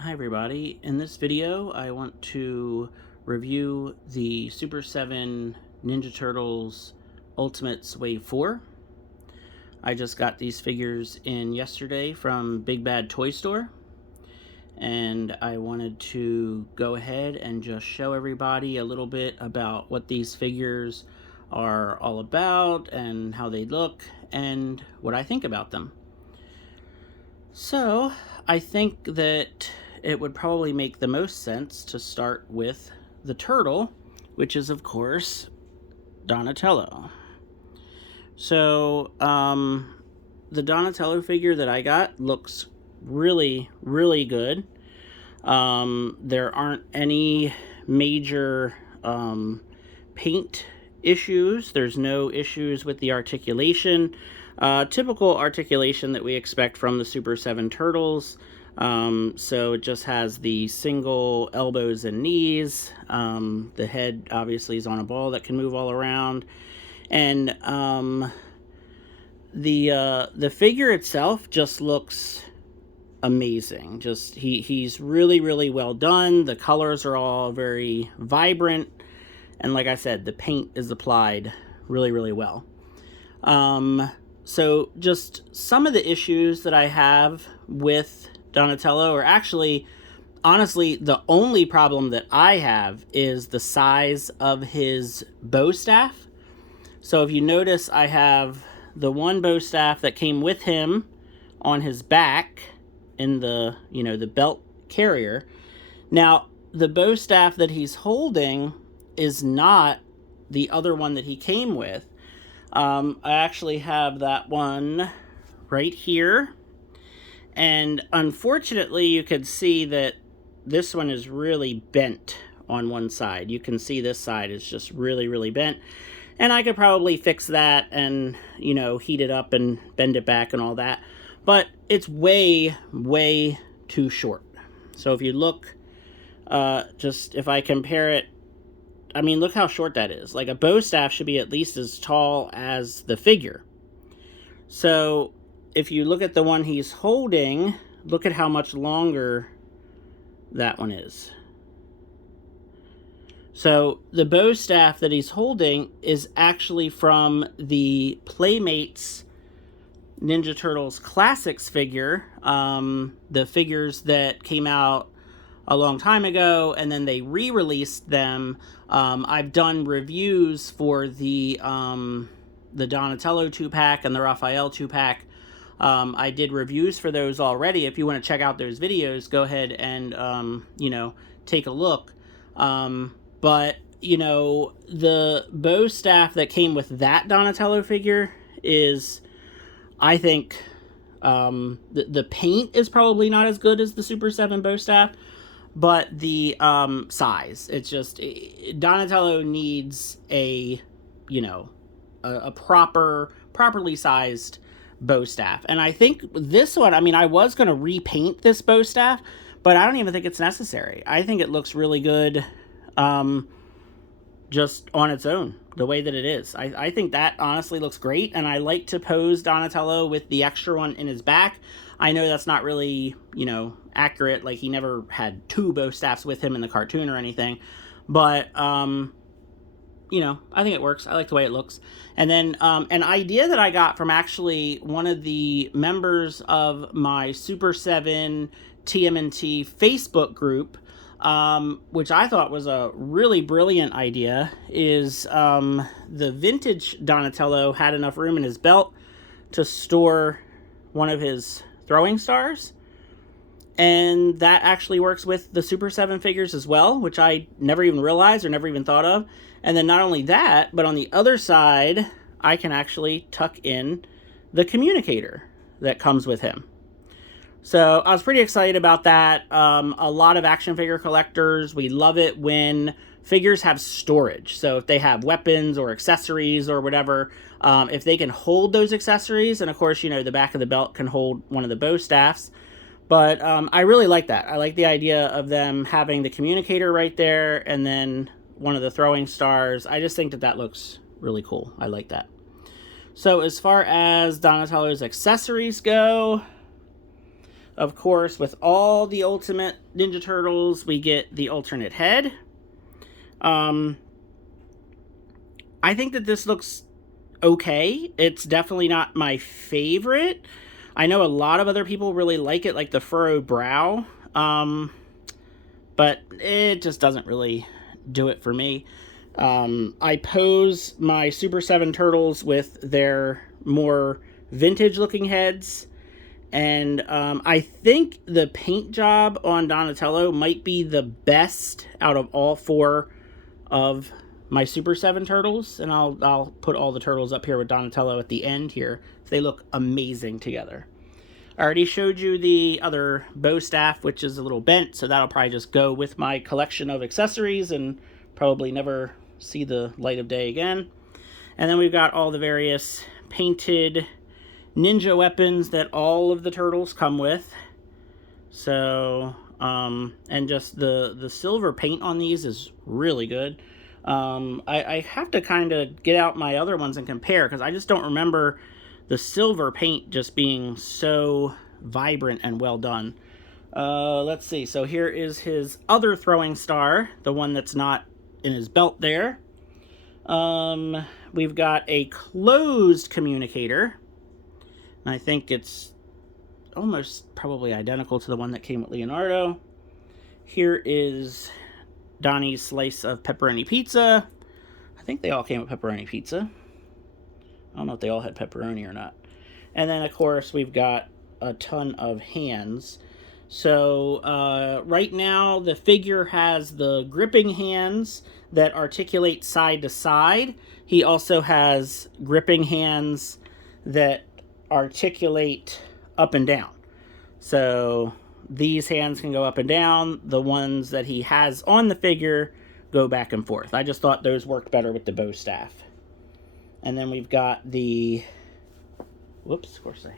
Hi everybody, in this video I want to review the Super 7 Ninja Turtles Ultimates Wave 4. I just got these figures in yesterday from Big Bad Toy Store, and I wanted to go ahead and just show everybody a little bit about what these figures are all about and how they look and what I think about them. So I think that it would probably make the most sense to start with the turtle, which is of course Donatello. So the Donatello figure that I got looks really good. There aren't any major paint issues. There's no issues with the articulation. Typical articulation that we expect from the Super 7 Turtles. So it just has the single elbows and knees. The head obviously is on a ball that can move all around. And the figure itself just looks amazing. Just he's really well done. The colors are all very vibrant. And like I said, the paint is applied really well. So just some of the issues that I have with Donatello are actually, honestly, the only problem that I have is the size of his bow staff. So if you notice, I have the one bow staff that came with him on his back in the, the belt carrier. Now, the bow staff that he's holding is not the other one that he came with. I actually have that one right here. And unfortunately, you could see that this one is really bent on one side. You can see this side is just really bent. And I could probably fix that and, heat it up and bend it back and all that. But it's way too short. So if you look, just if I compare it, I mean, look how short that is. Like, a bow staff should be at least as tall as the figure. So if you look at the one he's holding, look at how much longer that one is. So the bow staff that he's holding is actually from the Playmates Ninja Turtles Classics figure. The figures that came out a long time ago, and then they re-released them. I've done reviews for the Donatello 2-pack and the Raphael 2-pack. I did reviews for those already. If you want to check out those videos, go ahead and, take a look. But, the bow staff that came with that Donatello figure is, I think, the paint is probably not as good as the Super 7 bow staff, but the size, it's just, Donatello needs a properly sized bow staff. And I think this one, I mean, I was going to repaint this bow staff, but I don't even think it's necessary. I think it looks really good just on its own, the way that it is. I think that honestly looks great, and I like to pose Donatello with the extra one in his back. I know that's not really, accurate, like he never had two bow staffs with him in the cartoon or anything, but I think it works. I like the way it looks. And then an idea that I got from actually one of the members of my Super 7 TMNT Facebook group, which I thought was a really brilliant idea, is the vintage Donatello had enough room in his belt to store one of his throwing stars. And that actually works with the Super 7 figures as well, which I never even realized or never even thought of. And then not only that, but on the other side, I can actually tuck in the communicator that comes with him. So I was pretty excited about that. A lot of action figure collectors, we love it when figures have storage. So if they have weapons or accessories or whatever, if they can hold those accessories, and of course, the back of the belt can hold one of the bow staffs. But I really like that. I like the idea of them having the communicator right there and then one of the throwing stars. I just think that looks really cool. I like that. So as far as Donatello's accessories go, Of course, with all the Ultimate Ninja Turtles, we get the alternate head. I think that this looks okay. It's definitely not my favorite. I know a lot of other people really like it, like the furrowed brow. But it just doesn't really do it for me. I pose my Super 7 turtles with their more vintage looking heads. And I think the paint job on Donatello might be the best out of all 4 of my Super 7 turtles. And I'll put all the turtles up here with Donatello at the end here. They look amazing together. I already showed you the other bow staff, which is a little bent, so that'll probably just go with my collection of accessories and probably never see the light of day again. And then we've got all the various painted ninja weapons that all of the turtles come with. So, and just the silver paint on these is really good. I have to kind of get out my other ones and compare, because I just don't remember the silver paint just being so vibrant and well done. Let's see. So here is his other throwing star, the one that's not in his belt there. We've got a closed communicator. And I think it's almost probably identical to the one that came with Leonardo. Here is Donnie's slice of pepperoni pizza. I think they all came with pepperoni pizza. I don't know if they all had pepperoni or not. And then, of course, we've got a ton of hands. So, right now, the figure has the gripping hands that articulate side to side. He also has gripping hands that articulate up and down. So, these hands can go up and down. The ones that he has on the figure go back and forth. I just thought those worked better with the bow staff. And then we've got the... Whoops, of course I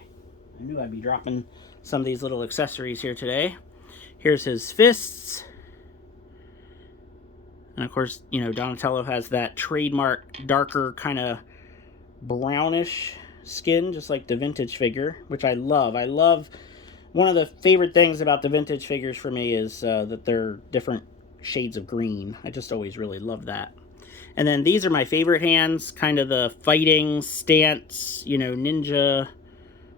knew I'd be dropping some of these little accessories here today. Here's his fists. And of course, you know, Donatello has that trademark darker kind of brownish skin, just like the vintage figure, which I love. I love... One of the favorite things about the vintage figures for me is that they're different shades of green. I just always really love that. And then these are my favorite hands, kind of the fighting stance, you know, ninja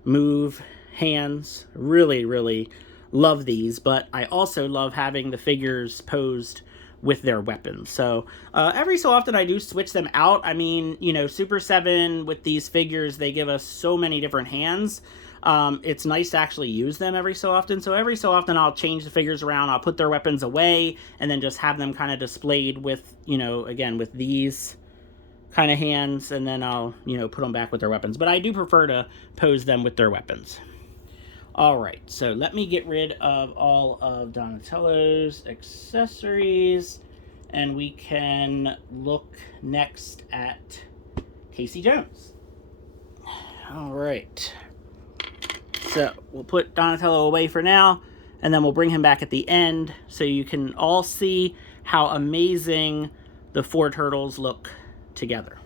move hands. Really, really love these, but I also love having the figures posed with their weapons. So every so often I do switch them out. I mean, you know, Super 7 with these figures, they give us so many different hands. It's nice to actually use them every so often. So every so often I'll change the figures around. I'll put their weapons away and then just have them kind of displayed with, you know, again, with these kind of hands. And then I'll, you know, put them back with their weapons. But I do prefer to pose them with their weapons. All right, so let me get rid of all of Donatello's accessories. And we can look next at Casey Jones. All right. So we'll put Donatello away for now, and then we'll bring him back at the end so you can all see how amazing the 4 turtles look together.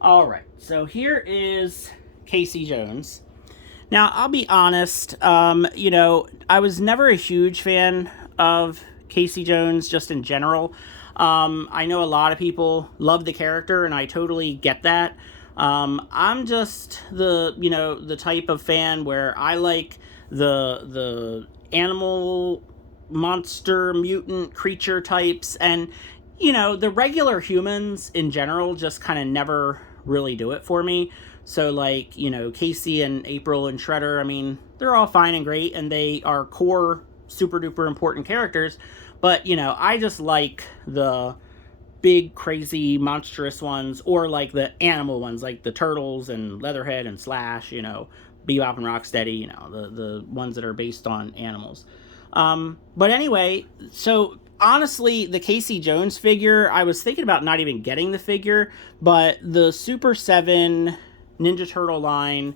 All right, so here is Casey Jones. Now, I'll be honest, you know, I was never a huge fan of Casey Jones just in general. I know a lot of people love the character, and I totally get that. I'm just the type of fan where I like the animal, monster, mutant creature types, and, you know, the regular humans in general just kind of never really do it for me. So, like, you know, Casey and April and Shredder, I mean, they're all fine and great, and they are core, super duper important characters, but, you know, I just like the big, crazy, monstrous ones, or like the animal ones, like the Turtles and Leatherhead and Slash, you know, Bebop and Rocksteady, you know, the ones that are based on animals. But anyway, so honestly, the Casey Jones figure, I was thinking about not even getting the figure, but the Super 7 Ninja Turtle line,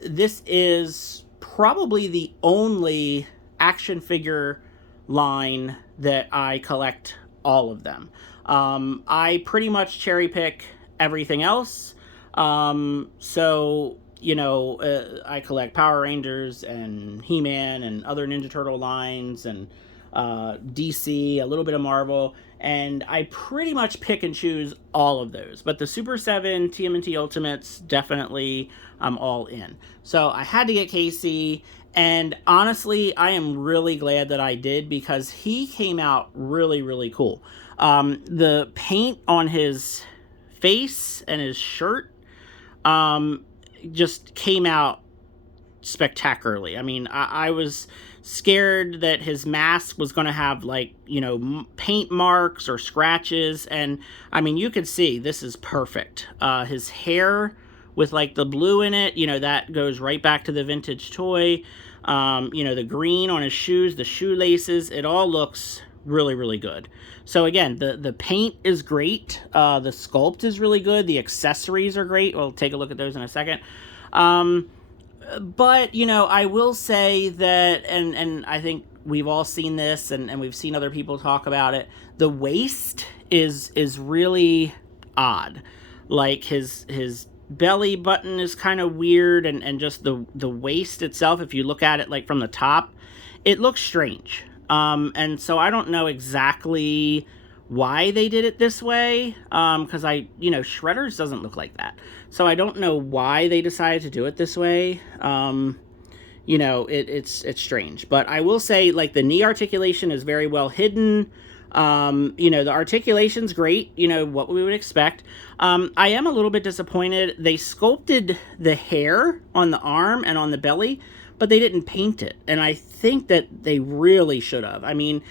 this is probably the only action figure line that I collect all of them. I pretty much cherry pick everything else. So, I collect Power Rangers and He-Man and other Ninja Turtle lines and DC, a little bit of Marvel, and I pretty much pick and choose all of those. But the Super 7 TMNT Ultimates, definitely, I'm all in. So I had to get KC, and honestly, I am really glad that I did because he came out really, really cool. The paint on his face and his shirt just came out spectacularly. I mean, I was scared that his mask was going to have paint marks or scratches, and I mean, you could see this is perfect. His hair with the blue in it, that goes right back to the vintage toy. The green on his shoes, the shoelaces, it all looks really, really good. So again, the paint is great. The sculpt is really good. The accessories are great. We'll take a look at those in a second. But, I will say that, and I think we've all seen this, and we've seen other people talk about it, the waist is really odd. Like, his belly button is kind of weird, and just the waist itself, if you look at it, from the top, it looks strange. And so I don't know exactly why they did it this way, because Shredder's doesn't look like that. So I don't know why they decided to do it this way. It's strange. But I will say, the knee articulation is very well hidden. The articulation's great, what we would expect. I am a little bit disappointed. They sculpted the hair on the arm and on the belly, but they didn't paint it. And I think that they really should have. I mean,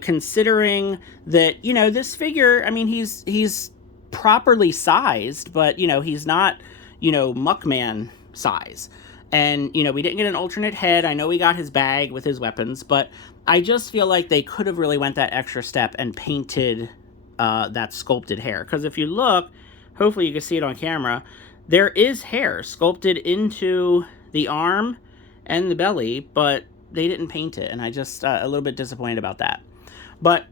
considering that, this figure, I mean, he's properly sized, but, he's not, Mukman size. And, we didn't get an alternate head. I know we got his bag with his weapons, but I just feel like they could have really went that extra step and painted that sculpted hair. Because if you look, hopefully you can see it on camera, there is hair sculpted into the arm and the belly, but they didn't paint it, and I just a little bit disappointed about that. But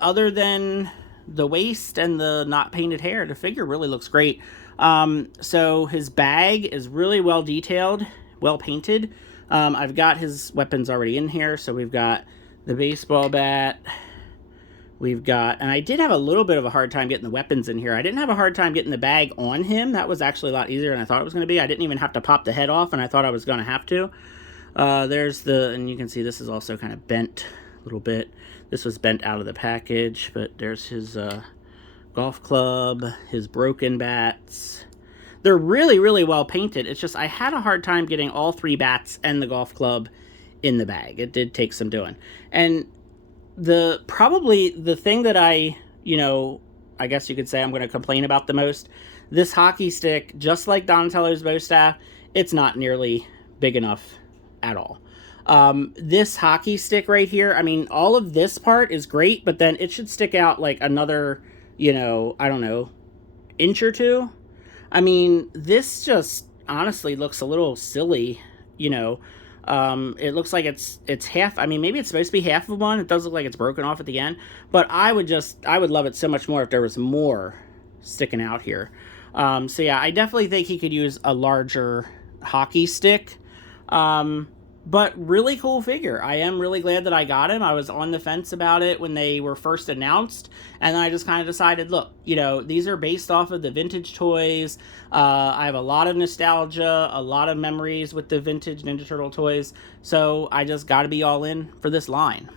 other than the waist and the not painted hair, the figure really looks great. So his bag is really well detailed, well painted. I've got his weapons already in here, so we've got the baseball bat. We've got, and I did have a little bit of a hard time getting the weapons in here. I didn't have a hard time getting the bag on him. That was actually a lot easier than I thought it was going to be. I didn't even have to pop the head off, and I thought I was going to have to. There's and you can see this is also kind of bent a little bit. This was bent out of the package, but there's his golf club, his broken bats. They're really, really well painted. It's just I had a hard time getting all three bats and the golf club in the bag. It did take some doing. And probably the thing that I guess you could say I'm going to complain about the most, this hockey stick, just like Donatello's bow staff, it's not nearly big enough at all. This hockey stick right here, I mean, all of this part is great, but then it should stick out another, I don't know, inch or two. I mean, this just honestly looks a little silly, It looks like it's half. I mean, maybe it's supposed to be half of one. It does look like it's broken off at the end. But I would love it so much more if there was more sticking out here. So yeah, I definitely think he could use a larger hockey stick. But really cool figure. I am really glad that I got him. I was on the fence about it when they were first announced, and then I just kind of decided, look, these are based off of the vintage toys. I have a lot of nostalgia, a lot of memories with the vintage Ninja Turtle toys, so I just got to be all in for this line.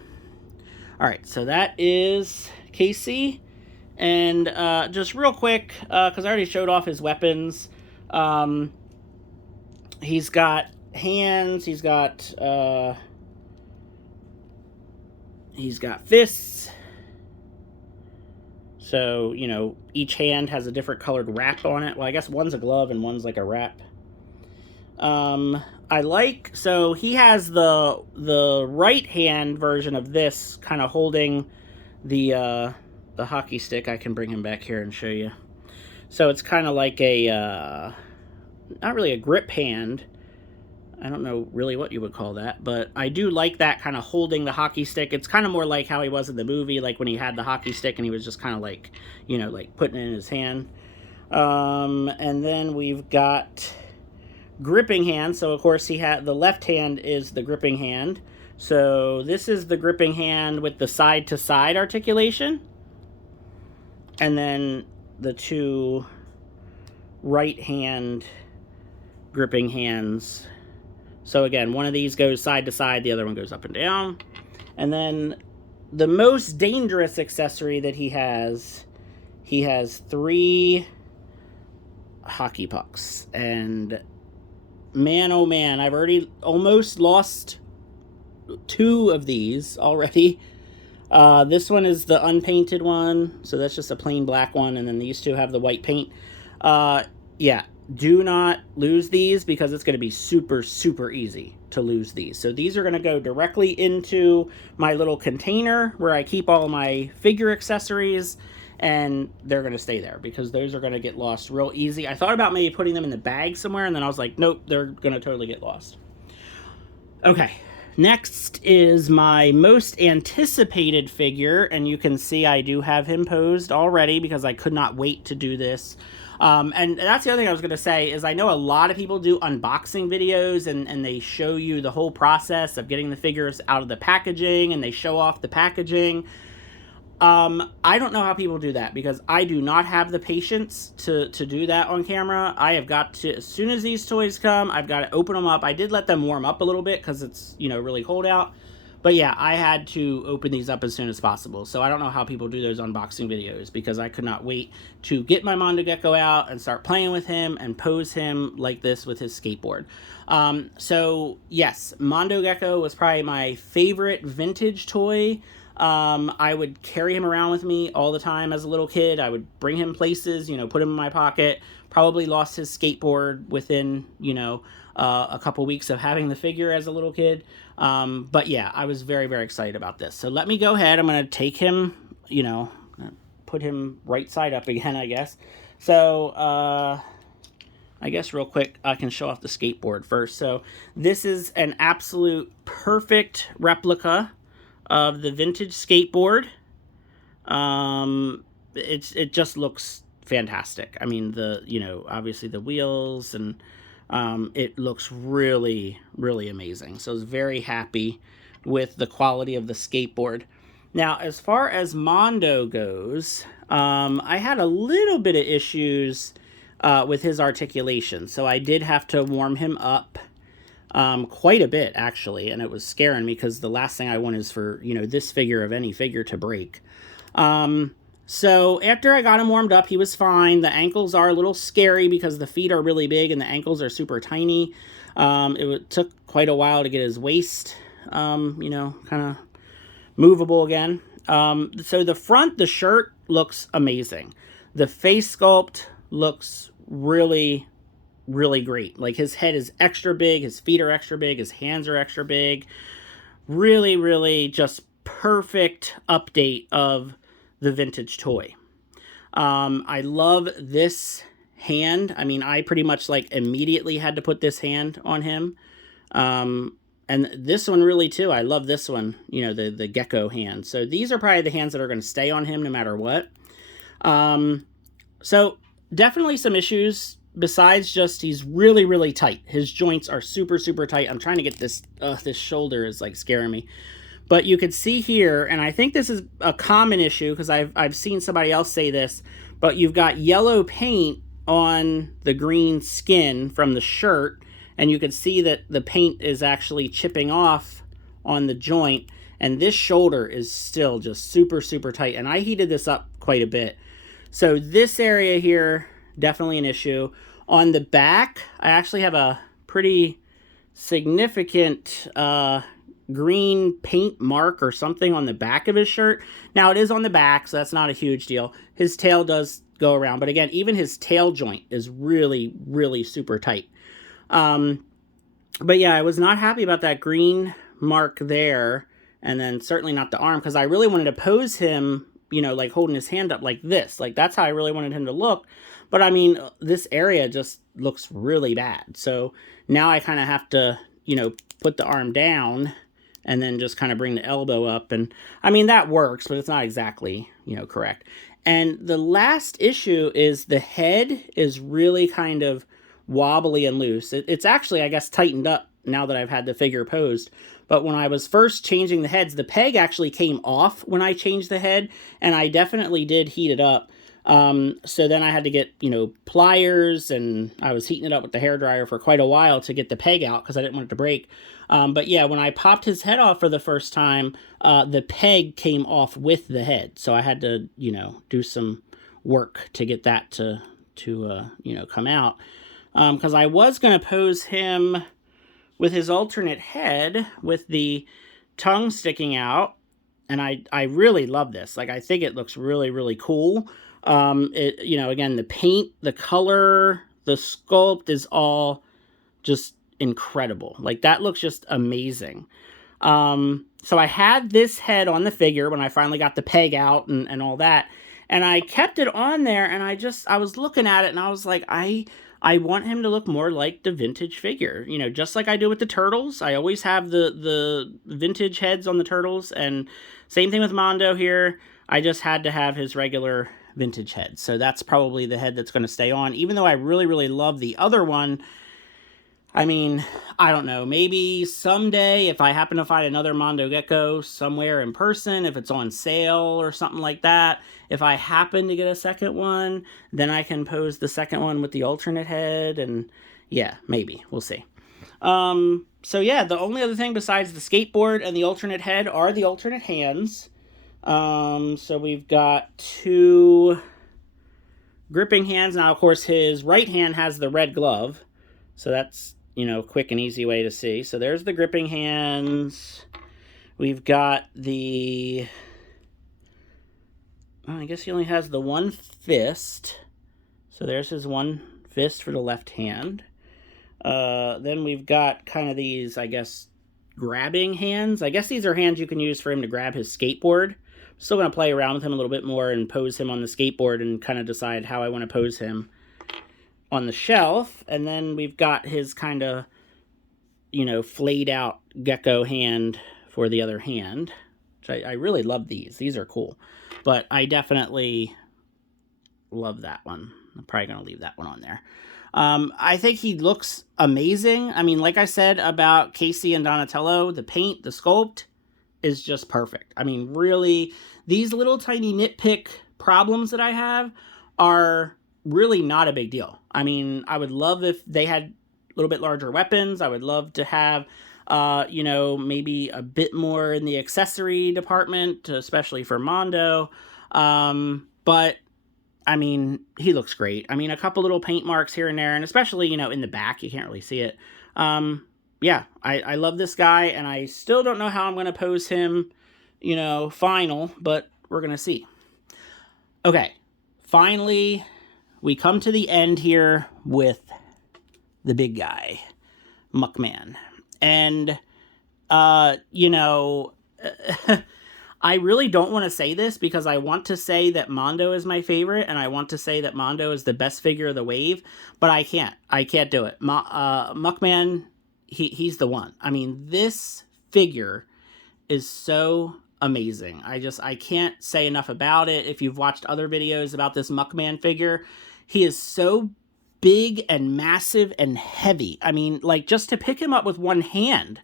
All right, so that is KC, and just real quick, because I already showed off his weapons, he's got hands, he's got fists, so each hand has a different colored wrap on it. Well, I guess one's a glove and one's like a wrap. So he has the right hand version of this kind of holding the hockey stick. I can bring him back here and show you. So it's kind of like a not really a grip hand. I don't know really what you would call that, but I do like that kind of holding the hockey stick. It's kind of more like how he was in the movie, like when he had the hockey stick and he was just kind of like, like putting it in his hand. And then we've got gripping hand. So of course he had the left hand is the gripping hand. So this is the gripping hand with the side to side articulation. And then the two right hand gripping hands. So again, one of these goes side to side, the other one goes up and down. And then the most dangerous accessory that he has 3 hockey pucks. And man, oh man, I've already almost lost 2 of these already. This one is the unpainted one, so that's just a plain black one, and then these 2 have the white paint. Yeah, do not lose these because it's going to be super, super easy to lose these. So these are going to go directly into my little container where I keep all my figure accessories, and they're going to stay there because those are going to get lost real easy. I thought about maybe putting them in the bag somewhere, and then I was like, nope, they're going to totally get lost. Okay, next is my most anticipated figure, and you can see I do have him posed already because I could not wait to do this. And that's the other thing I was going to say is I know a lot of people do unboxing videos and they show you the whole process of getting the figures out of the packaging and they show off the packaging. I don't know how people do that because I do not have the patience to do that on camera. I have got to, as soon as these toys come, I've got to open them up. I did let them warm up a little bit because it's, you know, really cold out. But yeah, I had to open these up as soon as possible. So I don't know how people do those unboxing videos because I could not wait to get my Mondo Gecko out and start playing with him and pose him like this with his skateboard. So yes, Mondo Gecko was probably my favorite vintage toy. I would carry him around with me all the time as a little kid. I would bring him places, you know, put him in my pocket. Probably lost his skateboard within, you know, a couple weeks of having the figure as a little kid. But yeah, I was very, very excited about this. So let me go ahead. I'm going to take him, you know, put him right side up again, I guess. So, I guess real quick, I can show off the skateboard first. So this is an absolute perfect replica of the vintage skateboard. It just looks fantastic. I mean, you know, obviously the wheels and it looks really, really amazing. So I was very happy with the quality of the skateboard. Now, as far as Mondo goes, I had a little bit of issues with his articulation. So I did have to warm him up quite a bit, actually. And it was scaring me because the last thing I want is for, you know, this figure of any figure to break. So after I got him warmed up, he was fine. The ankles are a little scary because the feet are really big and the ankles are super tiny. It took quite a while to get his waist, you know, kind of movable again. So the front, the shirt looks amazing. The face sculpt looks really, really great. Like his head is extra big, his feet are extra big, his hands are extra big. Really, really just perfect update of the vintage toy. I love this hand. I mean, I pretty much like immediately had to put this hand on him. And this one really too. I love this one, you know, the gecko hand. So these are probably the hands that are going to stay on him no matter what. So definitely some issues besides just he's really, really tight. His joints are super, super tight. I'm trying to get this, this shoulder is like scaring me. But you could see here, and I think this is a common issue because I've seen somebody else say this, but you've got yellow paint on the green skin from the shirt, and you can see that the paint is actually chipping off on the joint, and this shoulder is still just super, super tight, and I heated this up quite a bit. So this area here, definitely an issue. On the back, I actually have a pretty significant green paint mark or something on the back of his shirt. Now it is on the back, so that's not a huge deal. His tail does go around, but again, even his tail joint is really, really super tight. But yeah, I was not happy about that green mark there, and then certainly not the arm, because I really wanted to pose him, you know, like holding his hand up like this. Like that's how I really wanted him to look. But I mean, this area just looks really bad. So now I kind of have to, you know, put the arm down and then just kind of bring the elbow up. And I mean, that works, but it's not exactly, you know, correct. And the last issue is the head is really kind of wobbly and loose. It's actually, I guess, tightened up now that I've had the figure posed. But when I was first changing the heads, the peg actually came off when I changed the head, and I definitely did heat it up. So then I had to get, pliers, and I was heating it up with the hairdryer for quite a while to get the peg out because I didn't want it to break. But yeah, when I popped his head off for the first time, the peg came off with the head. So I had to, do some work to get that to come out. Because I was going to pose him with his alternate head with the tongue sticking out. And I really love this. Like, I think it looks really, really cool. Again, the paint, the color, the sculpt is all just incredible. Like, that looks just amazing. So I had this head on the figure when I finally got the peg out and all that. And I kept it on there, and I was looking at it, and I was like, I want him to look more like the vintage figure, just like I do with the turtles. I always have the vintage heads on the turtles, and same thing with Mondo here. I just had to have his regular vintage head. So that's probably the head that's going to stay on, even though I really, really love the other one. I mean, I don't know, maybe someday if I happen to find another Mondo Gecko somewhere in person, if it's on sale or something like that, if I happen to get a second one, then I can pose the second one with the alternate head, and yeah, maybe, we'll see. So yeah, the only other thing besides the skateboard and the alternate head are the alternate hands. So we've got 2 gripping hands. Now, of course, his right hand has the red glove, so that's, quick and easy way to see. So there's the gripping hands. We've got the, I guess he only has the one fist. So there's his one fist for the left hand. Then we've got kind of these, I guess, grabbing hands. I guess these are hands you can use for him to grab his skateboard. I'm still going to play around with him a little bit more and pose him on the skateboard and kind of decide how I want to pose him on the shelf. And then we've got his kind of, flayed out gecko hand for the other hand, which I really love these. These are cool, but I definitely love that one. I'm probably going to leave that one on there. I think he looks amazing. I mean, like I said about Casey and Donatello, the paint, the sculpt is just perfect. I mean, really, these little tiny nitpick problems that I have are really not a big deal. I mean, I would love if they had a little bit larger weapons. I would love to have, maybe a bit more in the accessory department, especially for Mondo. But I mean, he looks great. I mean, a couple little paint marks here and there, and especially, in the back, you can't really see it. Yeah, I love this guy, and I still don't know how I'm going to pose him, final, but we're going to see. Okay, finally, we come to the end here with the big guy, Mukman. And, I really don't want to say this because I want to say that Mondo is my favorite, and I want to say that Mondo is the best figure of the wave, but I can't. I can't do it. Mukman, he's the one. I mean, this figure is so amazing. I can't say enough about it. If you've watched other videos about this Mukman figure, he is so big and massive and heavy. I mean, like, just to pick him up with one hand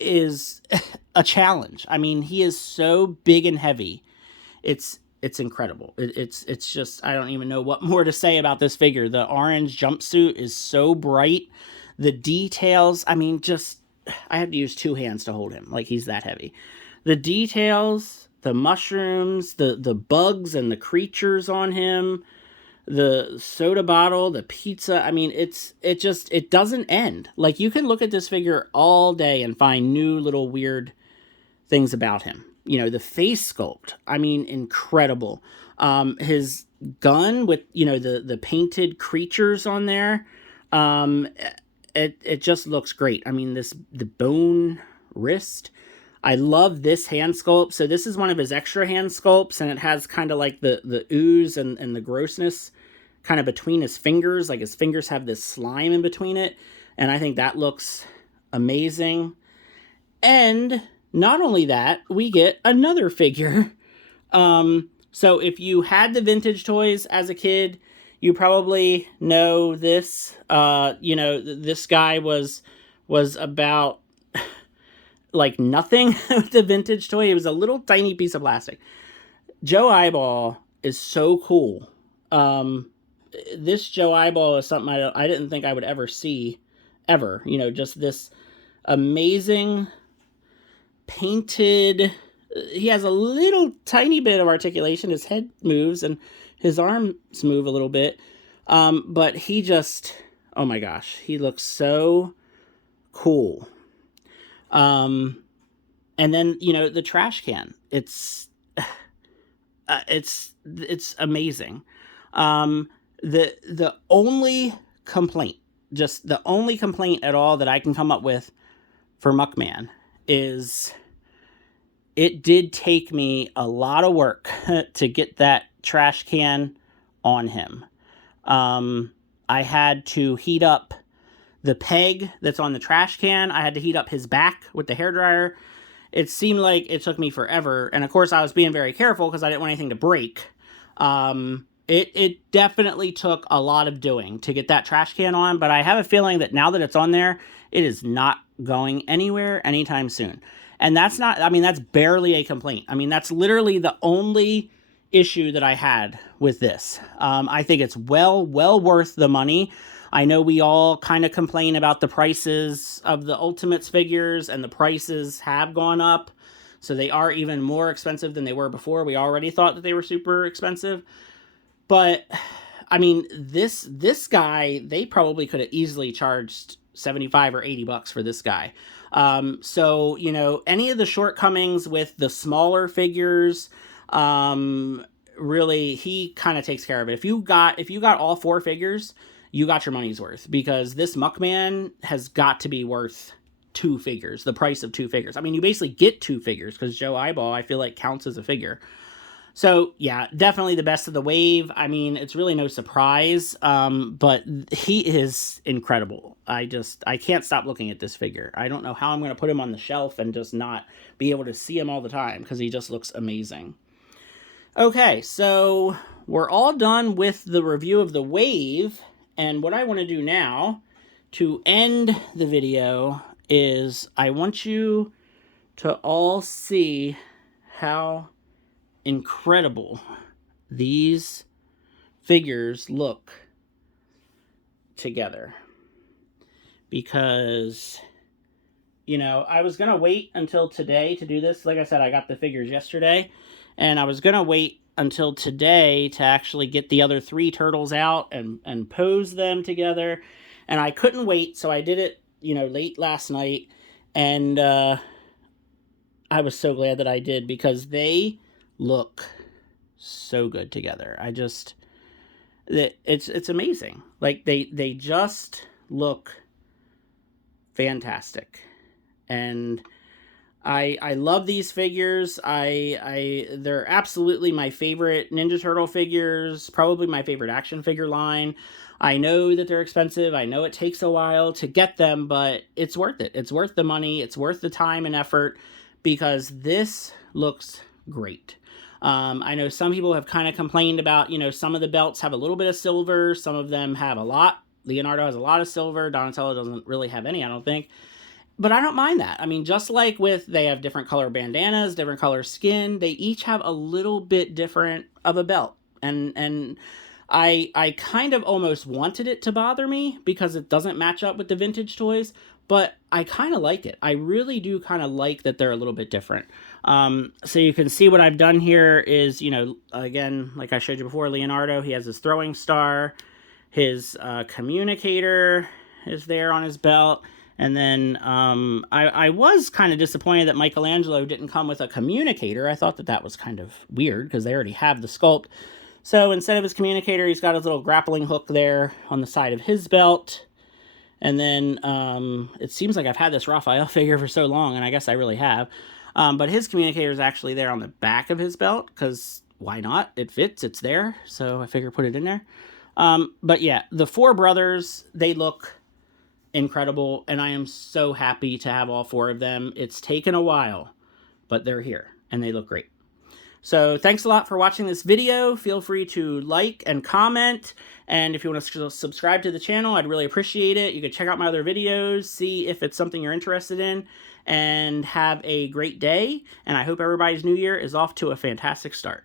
is a challenge. I mean, he is so big and heavy. It's incredible. It's just, I don't even know what more to say about this figure. The orange jumpsuit is so bright. The details, I mean, just, I have to use 2 hands to hold him. Like, he's that heavy. The details, the mushrooms, the bugs and the creatures on him, the soda bottle, the pizza. I mean, it doesn't end. Like, you can look at this figure all day and find new little weird things about him. The face sculpt, I mean, incredible. His gun with, the painted creatures on there. It just looks great. I mean, the bone wrist. I love this hand sculpt. So this is one of his extra hand sculpts, and it has kind of like the ooze and the grossness kind of between his fingers. Like, his fingers have this slime in between it, and I think that looks amazing. And not only that, we get another figure. So if you had the vintage toys as a kid, You probably know this. You know, this guy was about like nothing with the vintage toy. It was a little tiny piece of plastic. Joe Eyeball is so cool. Um, this Joe Eyeball is something I didn't think I would ever see, ever. You know, just this amazing painted. He has a little tiny bit of articulation. His head moves and his arms move a little bit. But he just, oh my gosh, he looks so cool. And then, you know, the trash can. It's amazing. The only complaint, just the only complaint at all that I can come up with for Mukman is it did take me a lot of work to get that trash can on him. I had to heat up the peg that's on the trash can. I had to heat up his back with the hairdryer. It seemed like it took me forever. And of course, I was being very careful because I didn't want anything to break. It definitely took a lot of doing to get that trash can on, but I have a feeling that now that it's on there, it is not going anywhere anytime soon. And that's not, I mean, that's barely a complaint. I mean, that's literally the only issue that I had with this. I think it's well worth the money. I know we all kind of complain about the prices of the Ultimates figures, and the prices have gone up. So they are even more expensive than they were before. We already thought that they were super expensive. But, I mean, this guy, they probably could have easily charged 75 or 80 bucks for this guy. So, you know, any of the shortcomings with the smaller figures, really, he kind of takes care of it. If you got all 4 figures, you got your money's worth, because this Mukman has got to be worth 2 figures, the price of 2 figures. I mean, you basically get 2 figures because Joe Eyeball, I feel like, counts as a figure. So, yeah, definitely the best of the wave. I mean, it's really no surprise, but he is incredible. I can't stop looking at this figure. I don't know how I'm going to put him on the shelf and just not be able to see him all the time, because he just looks amazing. Okay, so we're all done with the review of the wave, and what I want to do now to end the video is I want you to all see how incredible these figures look together. Because, you know, I was going to wait until today to do this. Like I said, I got the figures yesterday, and I was going to wait until today to actually get the other 3 turtles out and pose them together. And I couldn't wait, so I did it, you know, late last night. And I was so glad that I did, because they look so good together. It's amazing. Like, they just look fantastic. And I love these figures. They're absolutely my favorite Ninja Turtle figures, probably my favorite action figure line. I know that they're expensive. I know it takes a while to get them, but it's worth it. It's worth the money. It's worth the time and effort, because this looks great. I know some people have kind of complained about, you know, some of the belts have a little bit of silver. Some of them have a lot. Leonardo has a lot of silver. Donatello doesn't really have any, I don't think. But I don't mind that. I mean, just like with, they have different color bandanas, different color skin, they each have a little bit different of a belt. And I kind of almost wanted it to bother me because it doesn't match up with the vintage toys, but I kind of like it. I really do kind of like that they're a little bit different. So you can see what I've done here is, you know, again, like I showed you before, Leonardo, he has his throwing star, his communicator is there on his belt. And then I was kind of disappointed that Michelangelo didn't come with a communicator. I thought that was kind of weird, because they already have the sculpt. So instead of his communicator, he's got his little grappling hook there on the side of his belt. And then it seems like I've had this Raphael figure for so long, and I guess I really have. But his communicator is actually there on the back of his belt, because why not? It fits, it's there. So I figure put it in there. But yeah, the 4 brothers, they look incredible, and I am so happy to have all 4 of them. It's taken a while, but they're here, and they look great. So thanks a lot for watching this video. Feel free to like and comment. And if you want to subscribe to the channel, I'd really appreciate it. You can check out my other videos, see if it's something you're interested in, and have a great day. And I hope everybody's new year is off to a fantastic start.